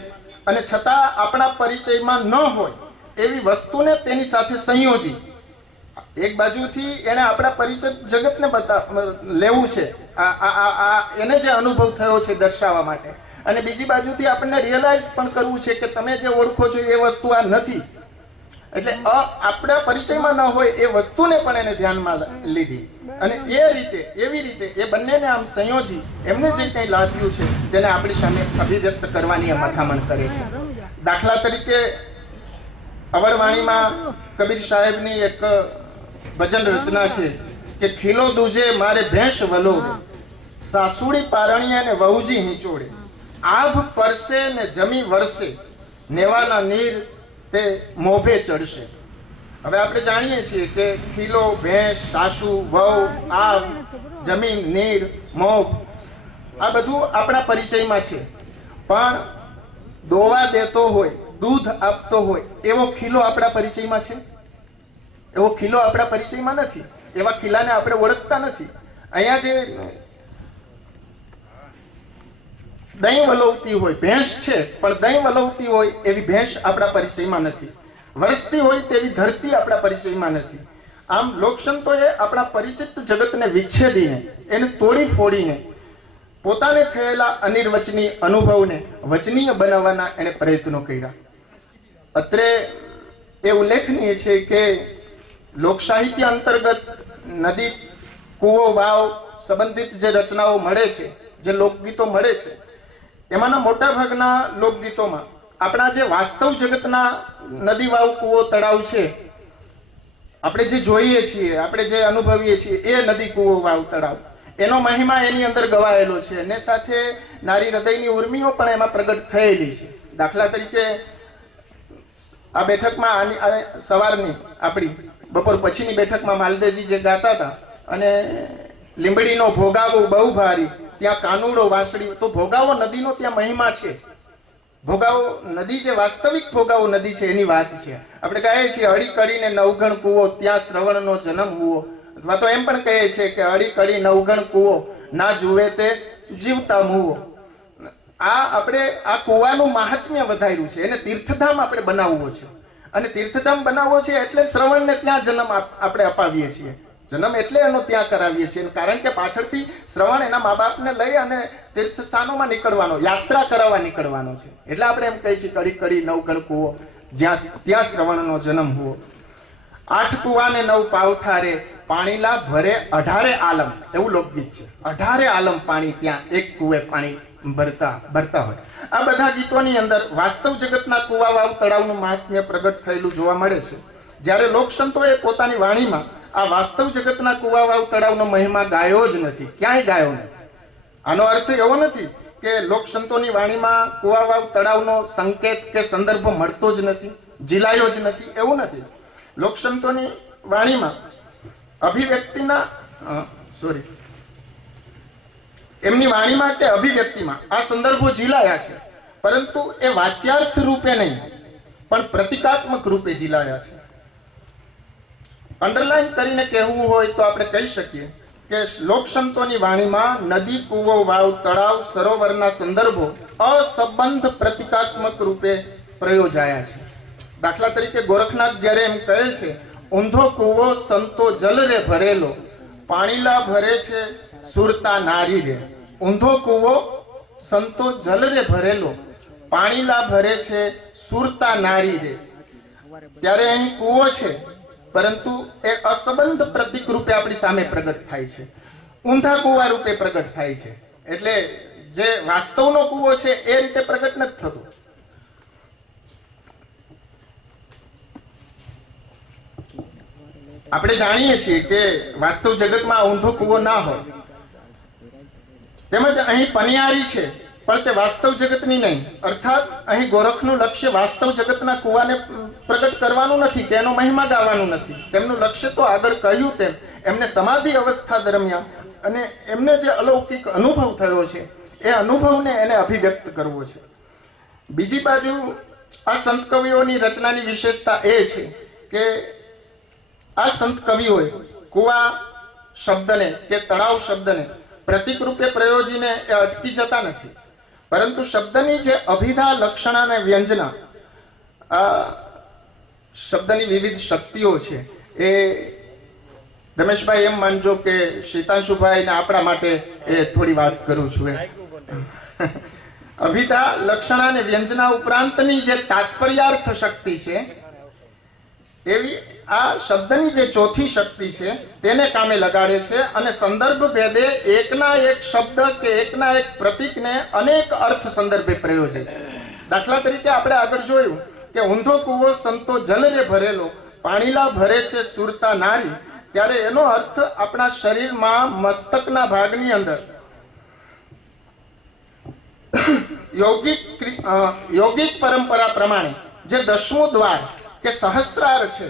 અને છતાં આપણા પરિચયમાં ન હોય એવી વસ્તુને તેની સાથે સંયોજી, એક બાજુથી એને આપણા પરિચિત જગતને લેવું છે, એને જે અનુભવ થયો છે દર્શાવવા માટે, અને બીજી બાજુથી આપણને રિયલાઇઝ પણ કરવું છે કે તમે જે ઓળખો છો એ વસ્તુ આ નથી. એટલે આપણા પરિચયમાં ન હોય એ વસ્તુને પણ એને ધ્યાનમાં લીધી અને એવી રીતે એ બંનેને આમ સંયોજી એમને જે કંઈ લાદ્યું છે તેને આપણી સામે અભિવ્યક્ત કરવાની મથામણ કરે છે. દાખલા તરીકે અવળવાણીમાં કબીર સાહેબની એક ભજન રચના છે કે ખીલો દૂજે મારે ભેંસ વલો, સાસુડી પારણીએ ને વહુજી હિંચોડે, આભ પરસે ને જમી વરસે, નેવાના નીર તે મોભે ચડશે. હવે આપણે જાણીએ છીએ કે ખીલો, ભેંસ, સાસુ, વહુ, આભ, જમીન, નીર, મોભ આ બધું આપણા પરિચયમાં છે, પણ દોવા દેતો હોય, દૂધ આપતો હોય એવો ખીલો આપણા પરિચયમાં છે? એવો ખીલો આપણા પરિચયમાં નથી. એવા ખીલાને આપણે ઓળખતા નથી. અહીંયા જે દહીં વલોવતી હોય ભેંસ છે, પણ દહીં વલોવતી હોય એવી ભેંસ આપણા પરિચયમાં નથી. વરસતી હોય તેવી ધરતી આપણા પરિચયમાં નથી. આમ લોકસંતોએ આપણા પરિચિત જગતને વિચ્છેદીને, એને તોડી ફોડીને પોતાને થયેલા અનિર્વચનીય અનુભવને વચનીય બનાવવાના એને પ્રયત્નો કર્યા. અત્રે એ ઉલ્લેખનીય છે કે લોકસાહિત્ય અંતર્ગત નદી, કૂવો, વાવ સંબંધિત જે રચનાઓ મળે છે, જે લોકગીતો મળે છે, એમાંના મોટા ભાગના લોકગીતોમાં આપણા જે વાસ્તવ જગતના નદી, વાવ, કૂવો, તળાવ છે, આપણે જે જોઈએ છીએ, આપણે જે અનુભવીએ છીએ એ નદી, કૂવો, વાવ, તળાવ, એનો મહિમા એની અંદર ગવાયેલો છે અને સાથે નારી હૃદયની ઉર્મિઓ પણ એમાં પ્રગટ થયેલી છે. દાખલા તરીકે આ બેઠકમાં સવારની આપણી બપોર પછીની બેઠકમાં માલદેજી જે ગાતા હતા અને લીંબડીનો ભોગાવો બહુ ભારી, ત્યાં કાનુડો વાંસળી, તો ભોગાવો નદીનો ત્યાં મહિમા છે. ભોગાવો નદી જે વાસ્તવિક ભોગાવો નદી છે એની વાત છે. આપણે કહીએ છીએ અડી કડીને નવગણ કૂવો, ત્યાં શ્રવણનો જન્મ હુઓ, અથવા તો એમ પણ કહીએ છીએ કે અડી કડી નવગણ કૂવો, ના જુએ તે જીવતા મુવો. આપણે આ કૂવાનું મહાત્મ્ય વધાર્યું છે, એને તીર્થધામ આપણે બનાવવો છે અને તીર્થધામ બનાવવો છે એટલે શ્રવણને ત્યાં જન્મ આપણે અપાવીએ છીએ. જન્મ એટલે એનો ત્યાં કરાવીએ છીએ, કારણ કે પાછળથી શ્રવણ એના મા બાપને લઈ અને તીર્થ સ્થાનોમાં નીકળવાનો, યાત્રા કરાવવા નીકળવાનો છે. એટલે આપણે એમ કહીએ છીએ કડી કડી નવગણ કૂવો, ત્યાં શ્રવણનો જન્મ હુઓ. 8 કૂવાને 9 પાવઠારે, પાણીલા ભરે 18 આલમ, એવું લોકગીત છે. 18 આલમ પાણી ત્યાં એક કૂવે પાણી ભરતા હોય. આ બધા ગીતોની અંદર વાસ્તવ જગતના કૂવા, વાવ, તળાવનું મહાત્મ્ય પ્રગટ થયેલું જોવા મળે છે. જ્યારે લોકસંતોએ પોતાની વાણીમાં આ વાસ્તવ જગતના કૂવા, વાવ, તળાવનો મહિમા ગાયો જ નથી, ક્યાંય ગાયો નથી. આનો અર્થ એવો નથી કે લોકસંતોની વાણીમાં કૂવા, વાવ, તળાવનો સંકેત કે સંદર્ભ મળતો જ નથી, જીલાયો જ નથી, એવું નથી. લોકસંતોની વાણીમાં અભિવ્યક્તિના એમની વાણીમાં કે અભિવ્યક્તિમાં આ સંદર્ભો જીલાયા છે, પરંતુ એ વાચ્યાર્થ રૂપે નહીં પણ પ્રતિકાત્મક રૂપે જીલાયા છે. અંડરલાઈન કરીને કહેવું હોય તો આપણે કહી શકીએ કે લોકસંતોની વાણીમાં નદી, કૂવો, વાવ, તળાવ, સરોવરના સંદર્ભો અસંબંધ પ્રતિકાત્મક રૂપે પ્રયોજાયા છે. દાખલા તરીકે ગોરખનાથ જ્યારે એમ કહે છે, ઊંધો કૂવો સંતો જલ રે ભરેલો, પાણીલા ભરે છે સુરતા નારી રે. ઊંધો કૂવો સંતો જલ રે ભરેલો, પાણીલા ભરે છે સુરતા નારી રે. ત્યારે અહીં કૂવો છે, પરંતુ એ અસંબંધ પ્રતીક રૂપે આપણી સામે પ્રગટ થાય છે, ઊંધા કૂવા રૂપે પ્રગટ થાય છે. એટલે જે વાસ્તવનો કૂવો છે એ રીતે પ્રગટ નથી થતો. આપણે જાણીએ છીએ કે વાસ્તવ જગતમાં ઊંધો કૂવો ના હોય, તેમજ અહીં પનિયારી છે પણ તે વાસ્તવ જગતની નહીં, અર્થાત અહીં ગોરખનું લક્ષ્ય વાસ્તવ જગતના કૂવાને પ્રગટ કરવાનું નથી કે એનો મહિમા ગાવાનું નથી. તેમનું લક્ષ્ય તો આગળ કહ્યું તેમ એમને સમાધિ અવસ્થા દરમિયાન અને એમને જે અલૌકિક અનુભવ થયો છે એ અનુભવને એને અભિવ્યક્ત કરવો છે. બીજી બાજુ આ સંત કવિઓની રચનાની વિશેષતા એ છે કે આ સંત કવિઓએ કુવા શબ્દને કે તળાવ શબ્દને પ્રતીક રૂપે પ્રયોજીને એ અટકી જતા નથી, પરંતુ શબ્દની જે અભિધા લક્ષણ અને વ્યંજના, આ શબ્દની વિવિધ શક્તિઓ છે એ રમેશભાઈ એમ માનજો કે શીતાંશુભાઈ ને આપણા માટે એ થોડી વાત કરું છું. અભિધા લક્ષણ અને વ્યંજના ઉપરાંતની જે તાત્પર્યાર્થ શક્તિ છે એવી આ શબ્દની જે ચોથી શક્તિ છે તેને કામે લગાડે છે અને સંદર્ભ ભેદે એકના એક શબ્દ કે એકના એક પ્રતીકને અનેક અર્થ સંદર્ભે પ્રયોજે છે. દાખલા તરીકે આપણે આગળ જોયું કે ઊંધો કૂવો સંતો જલરે ભરેલો, પાણીલા ભરે છે સુરતા નારી, ત્યારે એનો અર્થ આપણા શરીરમાં મસ્તકના ભાગની અંદર યોગિક પરંપરા પ્રમાણે જે 10મું દ્વાર કે સહસ્ત્રાર છે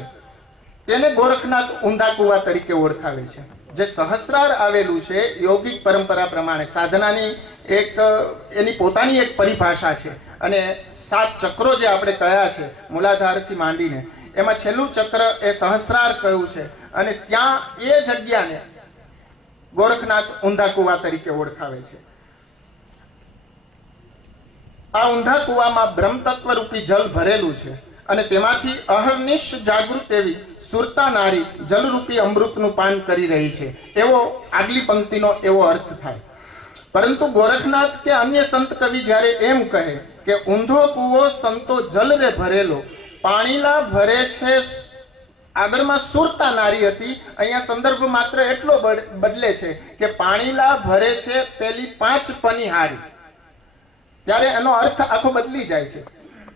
તેને ગોરખનાથ ઊંધા કુવા તરીકે ઓળખાવે છે. જે સહસ્ત્રાર આવેલું છે યોગિક પરંપરા પ્રમાણે સાધનાની એક એની પોતાની એક પરિભાષા છે અને 7 ચક્રો જે આપણે કયા છે મૂલાધારથી માંડીને એમાં છેલ્લું ચક્ર એ સહસ્ત્રાર કહ્યું છે અને ત્યાં એ જગ્યાને ગોરખનાથ ઊંધા કુવા તરીકે ઓળખાવે છે. આ ઊંધા કુવામાં બ્રહ્મ તત્વ રૂપી જલ ભરેલું છે અને તેમાંથી અહર્નિશ જાગૃત એવી સુરતા નારી જલરૂપી અમૃતનું પાન કરી રહી છે એવો આગલી પંક્તિનો એવો અર્થ થાય. પરંતુ ગોરખનાથ કે અન્ય સંત કવિ જ્યારે એમ કહે કે ઊંધો કૂવો સંતો જલરે ભરેલો, પાણીલા ભરે છે, આગળમાં સુરતા નારી હતી, અહીંયા સંદર્ભ માત્ર એટલો બદલે છે કે પાણીલા ભરે છે પેલી 5 પનિહારી, ત્યારે એનો અર્થ આખો બદલી જાય છે.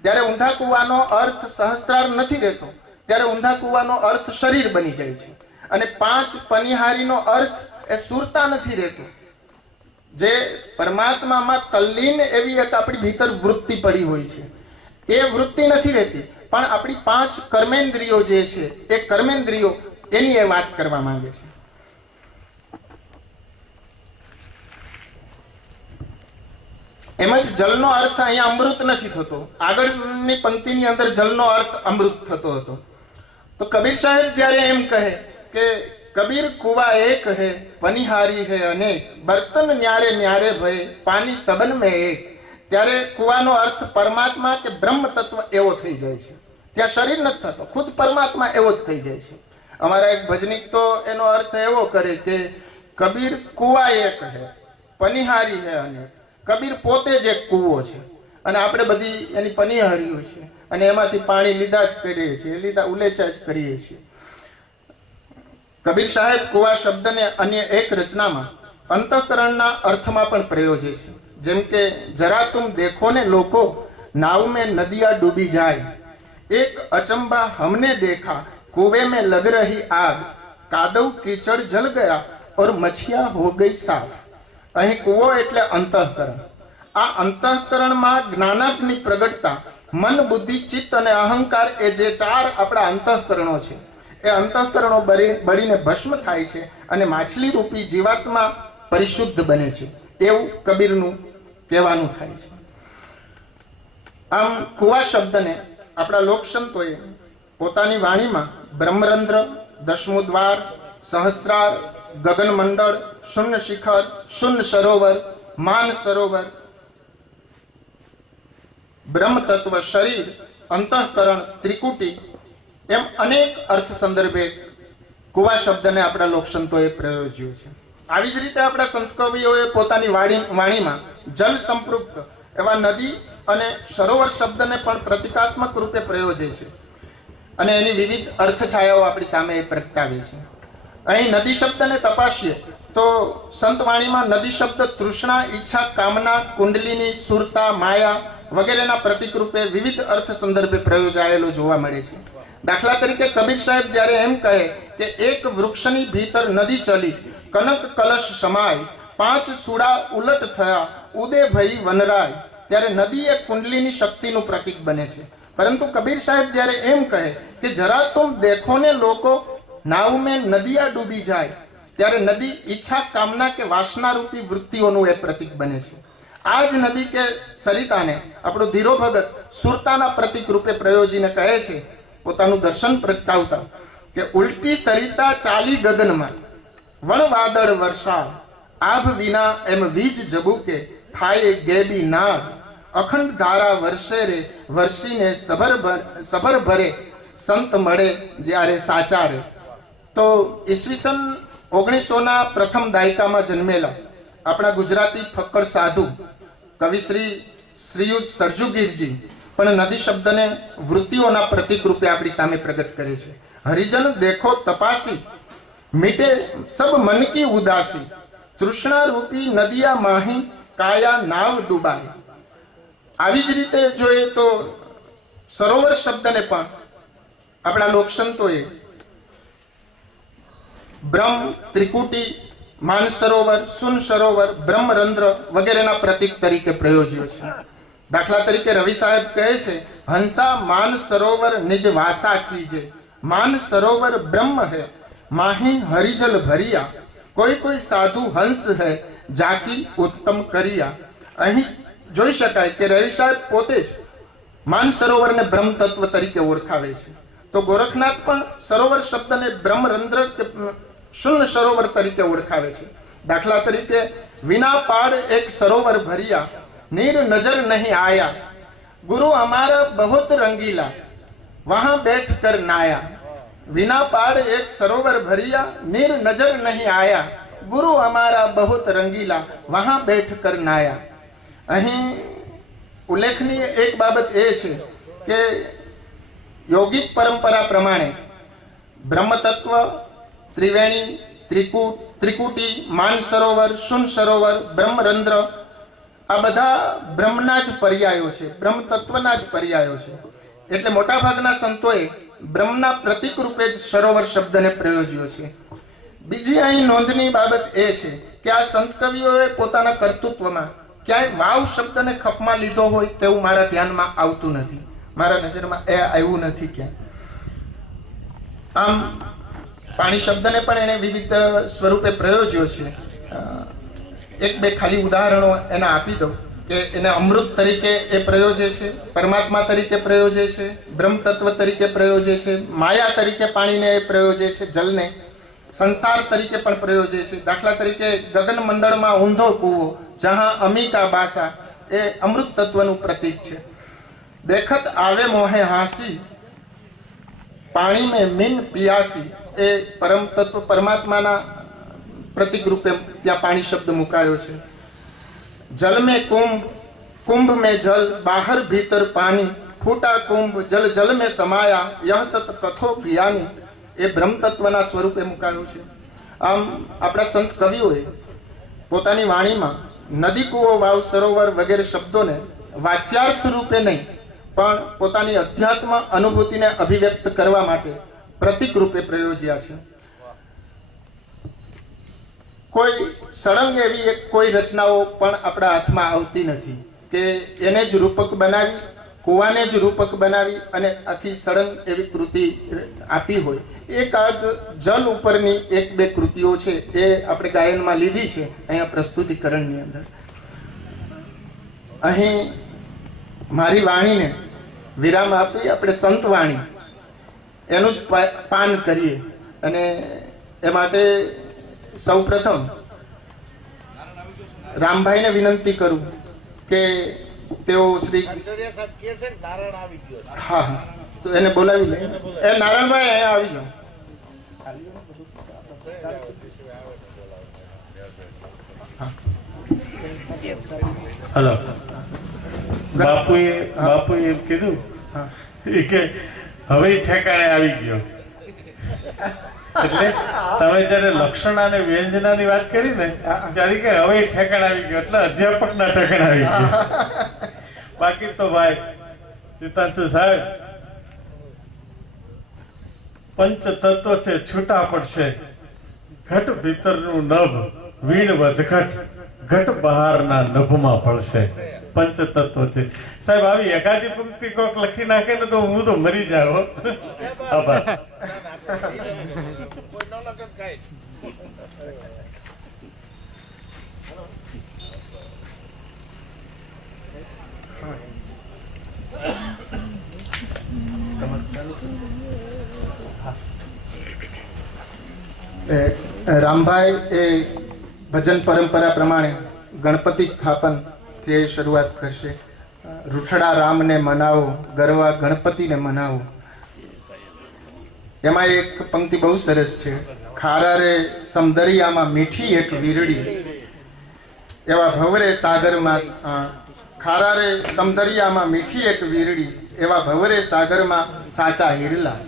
ત્યારે ઊંધા કૂવાનો અર્થ સહસ્ત્રાર નથી રહેતો, ત્યારે ઊંધા કૂવાનો અર્થ શરીર બની જાય છે અને 5 પનિહારીનો અર્થ એ સુરતા નથી રહેતો. જે પરમાત્મામાં તલ્લીન એવી એક આપણી ભીતર વૃત્તિ પડી હોય છે એ વૃત્તિ નથી રહેતી, પણ આપણી 5 કર્મેન્દ્રિયો જે છે એ કર્મેન્દ્રિયો એની એ વાત કરવા માંગે છે. એમ જ જલનો અર્થ અહીંયા અમૃત નથી થતો, આગળની પંક્તિની અંદર જલનો અર્થ અમૃત થતો હતો. તો કબીર સાહેબ જ્યારે એમ કહે કે કબીર કુવા એક હે પનિહારી હે અનેક, બર્તન ન્યારે ન્યારે ભય પાણી સબન મેં એક, ત્યારે કુવાનો અર્થ પરમાત્મા કે બ્રહ્મ તત્વ એવો થઈ જાય છે. ત્યાં શરીર નથી થતો, ખુદ પરમાત્મા એવો જ થઈ જાય છે. અમારા એક ભજનિક તો એનો અર્થ એવો કરે કે કબીર કુવા એક હે પનિહારી હે અનેક, કબીર પોતે જ એક કૂવો છે અને આપણે બધી એની પનિહારીઓ છે અને એમાંથી પાણી લીધા જ કરીએ છીએ, લીધા ઉલેચા જ કરીએ છીએ. કબીર સાહેબ કુવા શબ્દને અન્ય એક રચનામાં અંતઃકરણના અર્થમાં પણ પ્રયોજે છે. જેમ કે જરા તુમ દેખો ને લોકો નાવ में नदियां डूबी जाए, एक अचंबा हमने देखा कुएं में लग रही आग, कादव कीचड़ जल गया और मछिया हो गई साफ. અહીં કૂવો એટલે અંતઃકરણ. આ અંતઃકરણમાં જ્ઞાનાગ્નિ પ્રગટતા મન, બુદ્ધિ, ચિત્ત અને અહંકાર એ જે 4 આપણા અંતઃકરણો છે એ અંતઃકરણો બળીને ભસ્મ થાય છે અને માછલી રૂપી જીવાત્મા પરિશુદ્ધ બને છે એવું કબીરનું કહેવાનું થાય છે. આમ કુવા શબ્દને આપણા લોકસંતોએ પોતાની વાણીમાં બ્રહ્મરંધ્ર, 10મું દ્વાર, સહસ્ત્રાર, ગગનમંડળ, શૂન્ય શિખર, શૂન્ય સરોવર, માન સરોવર, બ્રહ્મ તત્વ, શરીર, અંતઃકરણ, ત્રિકુટી એમ અનેક અર્થ સંદર્ભે કુવા શબ્દને આપણા લોકસંતોએ પ્રયોજ્યો છે. આવી જ રીતે આપણા સંત કવિઓએ પોતાની વાણીમાં જલ સંપૃક્ત એવા નદી અને સરોવર શબ્દને પણ પ્રતિકાત્મક રૂપે પ્રયોજે છે અને એની વિવિધ અર્થછાયાઓ આપણી સામે પ્રગટાવી છે. અહીં નદી શબ્દને તપાસીએ તો સંતવાણીમાં નદી શબ્દ તૃષ્ણા, ઈચ્છા, કામના, કુંડલીની, સુરતા, માયા વગેરેના પ્રતિક રૂપે વિવિધ અર્થ સંદર્ભે પ્રયોજાયેલો જોવા મળે છે. દાખલા તરીકે કબીર સાહેબ જ્યારે એમ કહે કે એક વૃક્ષની ભીતર નદી ચલી, કનક કલશ સમાય, 5 સુડા ઉલટ થયા, ઉદે ભઈ વનરાય, ત્યારે નદી એક કુંડલીની શક્તિનું પ્રતીક બને છે. પરંતુ કબીર સાહેબ જ્યારે એમ કહે કે જરા તુમ દેખો ને લોકો, નાવ મેં નદિયા ડૂબી જાય, ત્યારે નદી ઈચ્છા, કામના કે વાસના રૂપી વૃત્તિઓનું એ પ્રતીક બને છે. આ જ નદી કે સરિતાને આપણો ધીરો ભગત સુરતાના પ્રતીક રૂપે પ્રયોજીને કહે છે પોતાનું દર્શન પ્રગટાવતા કે ઉલટી સરિતા ચાલી ગગનમાં, વણ વાદળ વરસાદ, આભ વિના એમ વીજ જબુકે, થાય ગેબી નાદ, અખંડ ધારા વર્ષે રે, વર્ષીને સભર ભરે, સંત મળે જ્યારે સાચા રે. તો ઈસવીસન 1900ના પ્રથમ દાયકામાં જન્મેલા આપણા ગુજરાતી ફક્કડ સાધુ કવિશ્રી શ્રીયુત સરજુગીરજી પણ નદી શબ્દને વૃત્તિઓના પ્રતીક રૂપે આપણી સામે પ્રગટ કરે છે. હરિજન દેખો તપાસી, મીટે સબ મન કી ઉદાસી, તૃષ્ણા રૂપી નદિયા માહી, કાયા નાવ ડૂબાય. આવી જ રીતે જોઈએ તો સરોવર શબ્દને પણ આપણા લોકસંતોએ બ્રહ્મ, ત્રિકુટી, માનસરોવર, સુન સરોવર, બ્રહ્મરંધ્ર વગેરેના પ્રતીક તરીકે પ્રયોજ્યો છે. દાખલા તરીકે રવિ સાહેબ કહે છે, હંસા માન સરોવર નિજ વાસા કીજે, માન સરોવર બ્રહ્મ હૈ, માહી હરિજલ ભરિયા, કોઈ કોઈ સાધુ હંસ હૈ, જાકી ઉત્તમ કરિયા. અહીં જોઈ શકાય કે રવિ સાહેબ પોતે જ માન સરોવરને બ્રહ્મ તત્વ તરીકે ઓળખાવે છે. તો ગોરખનાથ પણ સરોવર શબ્દને બ્રહ્મરંધ્ર કે શૂન્ય સરોવર તરીકે ઓળખાવે છે. દાખલા તરીકે વિના પાડ એક સરોવર ભરિયા, નીર નજર નહીં આયા, ગુરુ અમારા બહુત રંગીલા, વહાં બેઠ કર નાયા. વિના પાડ એક સરોવર ભરિયા, નીર નજર નહીં આયા, ગુરુ અમારા બહુત રંગીલા, વહાં બેઠ કર નાયા. અહીં ઉલ્લેખનીય એક બાબત એ છે કે યોગિક પરંપરા પ્રમાણે બ્રહ્મતત્વ, ત્રિવેણી, ત્રિકુટી, માન સરોવર, શુન સરોવર, બ્રહ્મરંધ્ર આ બધા બ્રહ્મના જ પર્યાયો છે, બ્રહ્મ તત્વના જ પર્યાયો છે. એટલે મોટાભાગના સંતોએ બ્રહ્મના પ્રતીક રૂપે જ સરોવર શબ્દને પ્રયોજ્યો છે. બીજી અહીં નોંધની બાબત એ છે કે આ સંત કવિઓએ પોતાના કર્તૃત્વમાં ક્યાંય વાવ શબ્દને ખપમાં લીધો હોય તેવું મારા ધ્યાનમાં આવતું નથી, મારા નજરમાં એ આવ્યું નથી ક્યાંય. આમ પાણી શબ્દને પણ એને વિવિધ સ્વરૂપે પ્રયોજ્યો છે. એક બે ખાલી ઉદાહરણો એના આપી દઉં કે એને અમૃત તરીકે એ પ્રયોજે છે, પરમાત્મા તરીકે પ્રયોજે છે, બ્રહ્મ તત્વ તરીકે પ્રયોજે છે, માયા તરીકે પાણીને એ પ્રયોજે છે, જલને સંસાર તરીકે પણ પ્રયોજે છે. દાખલા તરીકે ગગન મંડળમાં ઊંધો કૂવો, જહાં અમિકા બાસા એ અમૃત તત્વનું પ્રતીક છે. દેખત આવે મોહે હાંસી, પાણી મેં મીન પિયાસી એ પરમ તત્વ પરમાત્માના પ્રતીક રૂપે ત્યાં પાણી શબ્દ મુકાયો છે. જલ મેં કુંભ, કુંભ મેં જલ, બાહર ભીતર પાણી, ફૂટા કુંભ જલ જલ મેં સમાયા, યહ તત કથો જ્ઞાની એ બ્રહ્મ તત્વના સ્વરૂપે મુકાયો છે. આમ આપણા સંત કવિઓએ પોતાની વાણીમાં નદી, કૂવો, વાવ, સરોવર વગેરે શબ્દોને વાચ્યાર્થ રૂપે નહીં પણ પોતાની અધ્યાત્મ અનુભૂતિને અભિવ્યક્ત કરવા માટે પ્રતીક રૂપે પ્રયોજ્યા છે. કોઈ સળંગ એવી એક કોઈ રચનાઓ પણ આપણા હાથમાં આવતી નથી કે એને જ રૂપક બનાવી, કૂવાને જ રૂપક બનાવી અને આખી સળંગ એવી કૃતિ આપી હોય. એકાદ જલ ઉપરની એક બે કૃતિઓ છે એ આપણે ગાયનમાં લીધી છે અહીંયા પ્રસ્તુતિકરણની અંદર. અહીં મારી વાણીને વિરામ આપી આપણે સંત વાણી એનું જ પાન કરીએ અને એ માટે સૌ પ્રથમ રામભાઈને વિનંતી કરું કે તેઓ શ્રી હા હા તો એને બોલાવી લે. એ નારાયણભાઈ અહીંયા આવી જાઓ. હલો. બાપુએ એમ કીધું કે હવે ઠેકાણે આવી ગયો. એટલે તમે જયારે લક્ષણ અને વ્યંજનાની વાત કરી ને ત્યારે કે હવે ઠેકાણે આવી ગયો એટલે અધ્યાપકના ઠેકાણે આવી ગયો. બાકી તો ભાઈ સિતાંશુ સાહેબ પંચ તત્વ છે છૂટા પડશે, ઘટ ભીતરનું નભ વીણ વધઘટ, ઘટ બહારના નભમાં પડશે. પંચ તત્વ છે. સાહેબ આવી એકાદી પંક્તિ કોક લખી નાખે ને તો હું તો મરી જાવ. આભાર. રામભાઈ એ ભજન પરંપરા પ્રમાણે ગણપતિ સ્થાપન થી શરૂઆત કરશે. રૂઠડા રામને મનાવો, ગરવા ગણપતિને મનાવો. એમાં એક પંક્તિ બહુ સરસ છે. ખારા રે સમદરિયામાં મીઠી એક વીરડી, એવા ભવરે સાગરમાં ખારા રે સમદરિયામાં મીઠી એક વીરડી, એવા ભવરે સાગરમાં સાચા હિરલા.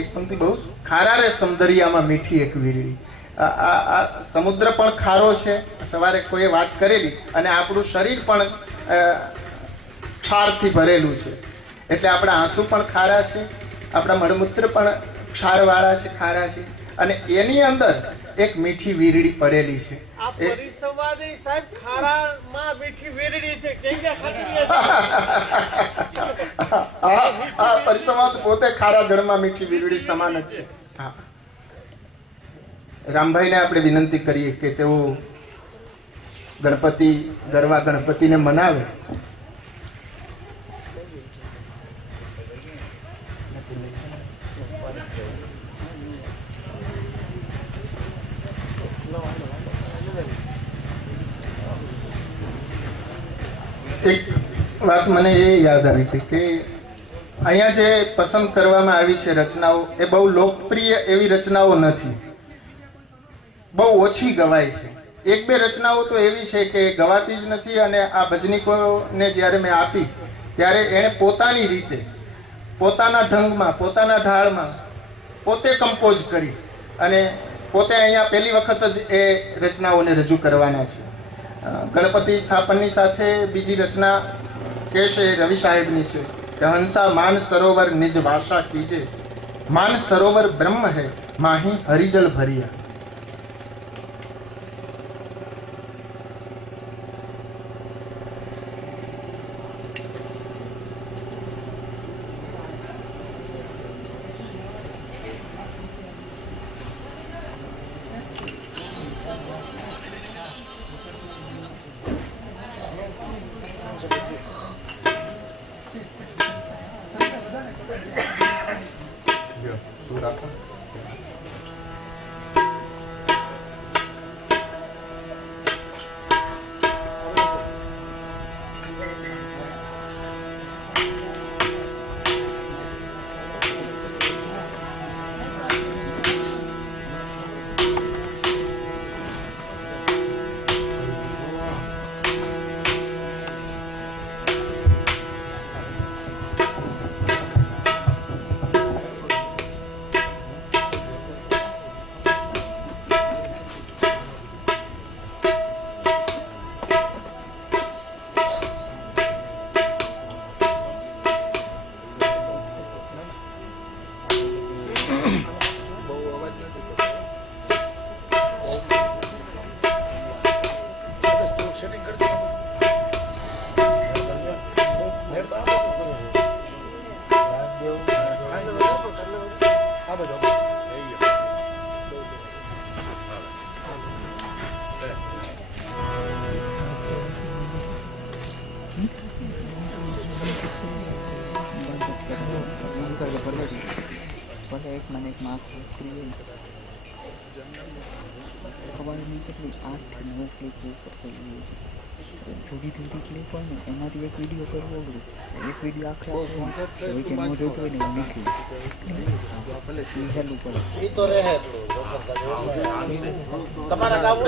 એક પંક્તિ બહુ, ખારા રે સમદરિયામાં મીઠી એક વીરડી. આ સમુદ્ર પણ ખારો છે, સવારે કોઈએ વાત કરેલી, અને આપણું શરીર પણ ક્ષારથી ભરેલું છે. એટલે આપણા આંસુ પણ ખારા છે, આપણા મળમૂત્ર પણ ક્ષારવાળા છે, ખારા છે, અને એની અંદર એક મીઠી વીરડી પડેલી છે. આ પરિસંવાદી સાહેબ ખારામાં મીઠી વીરડી છે. આ પરિસંવાદ પોતે ખારા જળમાં મીઠી વીરડી સમાન જ છે. હા, રામભાઈને આપણે વિનંતી કરીએ કે તેઓ ગણપતિ ગરવા ગણપતિને મનાવે. એક વાત મને એ યાદ આવી હતી કે અહીંયા જે પસંદ કરવામાં આવી છે રચનાઓ, એ બહુ લોકપ્રિય એવી રચનાઓ નથી, બહુ ઓછી ગવાય છે. એક બે રચનાઓ તો એવી છે કે ગવાતી જ નથી, અને આ ભજનીકોને જ્યારે મેં આપી ત્યારે એણે પોતાની રીતે, પોતાના ઢંગમાં, પોતાના ઢાળમાં પોતે કમ્પોઝ કરી અને પોતે અહીંયા પહેલી વખત જ એ રચનાઓને રજૂ કરવાના છે. ગણપતિ સ્થાપનની સાથે બીજી રચના કહેશે રવિ સાહેબની છે કે હંસા માન સરોવર નિજ ભાષા કીજે, માન સરોવર બ્રહ્મ હૈ માહી હરિજલ ભરિયા. એક મને એક માર્ક કરી ખબર નહીં કેટલી 8 થી 9 ક્લિક ઉપર થઈ થોડી થોડી ક્લિક હોય ને એમાંથી એક વિડીયો કરવો અઘરું. એક વિડીયો આખા હોય કે ન જોતો હોય ને નીકળી હેલું પડે. એ તો રહે તમારા ગામ